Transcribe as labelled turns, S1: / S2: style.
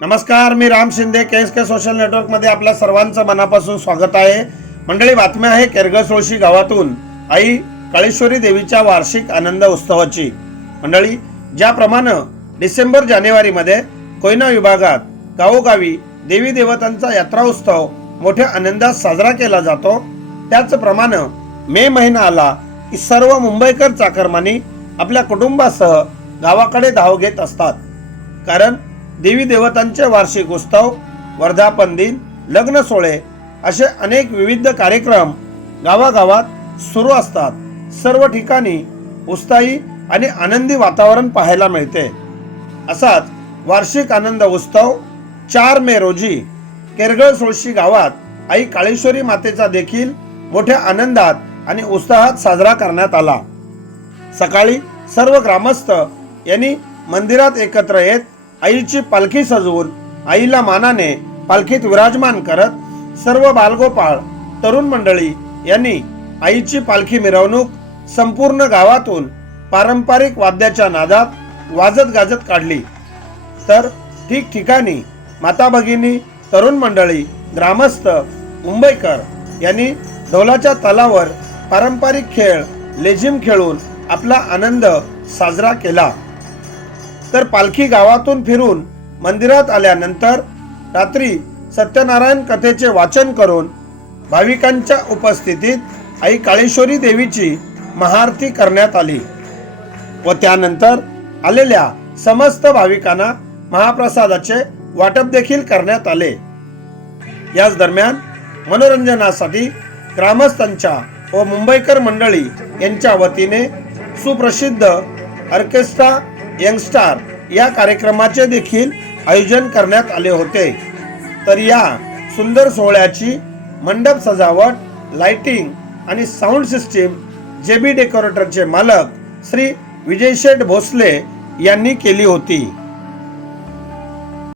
S1: नमस्कार मी Ram Shinde K S K social नेटवर्कमध्ये आपल्या सर्वांचं मनापासून स्वागत आहे. मंडळी बातम्या आहे केरगळ सोळशी गावातून. आई काळेश्वरी देवीच्या वार्षिक आनंद उत्सवाची. मंडळी ज्याप्रमाणे डिसेंबर जानेवारीमध्ये कोयना विभागात गावोगावी देवी देवतांचा यात्रा उत्सव मोठ्या आनंदात साजरा केला जातो. त्याचप्रमाणे मे महिना आला की सर्व मुंबईकर चाकरमानी आपल्या कुटुंबासह गावाकडे धाव घेत असतात. कारण देवी देवतांचे वार्षिक उत्सव वर्धापन दिन लग्न सोहळे असे अनेक विविध कार्यक्रम गावागावात सुरू असतात. सर्व ठिकाणी उत्साही आणि आनंदी वातावरण पाहायला मिळते. असाच वार्षिक आनंद उत्सव चार मे रोजी केरगळ सोळशी गावात आई काळेश्वरी मातेचा देखील मोठ्या आनंदात आणि उत्साहात साजरा करण्यात आला. सकाळी सर्व ग्रामस्थ यांनी मंदिरात एकत्र येत आईची पालखी सजवून आईला मानाने पालखीत विराजमान करत सर्व बालगोपाळ तरुण मंडळी यांनी आईची पालखी मिरवणूक संपूर्ण गावातून पारंपरिक वाद्याच्या नादात वाजत गाजत काढली. तर ठिकठिकाणी माता भगिनी तरुण मंडळी ग्रामस्थ मुंबईकर यांनी ढोलाच्या तलावर पारंपरिक खेळ लेझिम खेळून आपला आनंद साजरा केला. तर पालखी गावातून फिरून मंदिरात आल्यानंतर रात्री सत्यनारायण कथेचे वाचन करून भाविकांच्या उपस्थितीत आई काळेश्वरी देवीची महाआरती करण्यात आली व त्यानंतर आलेल्या समस्त भाविकांना महाप्रसादाचे वाटप देखील करण्यात आले. याच दरम्यान मनोरंजनासाठी ग्रामस्थांच्या व मुंबईकर मंडळी यांच्या वतीने सुप्रसिद्ध ऑर्केस्ट्रा यंगस्टार या कार्यक्रमाचे देखील आयोजन करण्यात आले होते. तर या सुंदर सोहळ्याची मंडप सजावट लाइटिंग आणि साऊंड सिस्टीम जे बी डेकोरेटरचे मालक श्री विजय शेठ भोसले यांनी केली होती.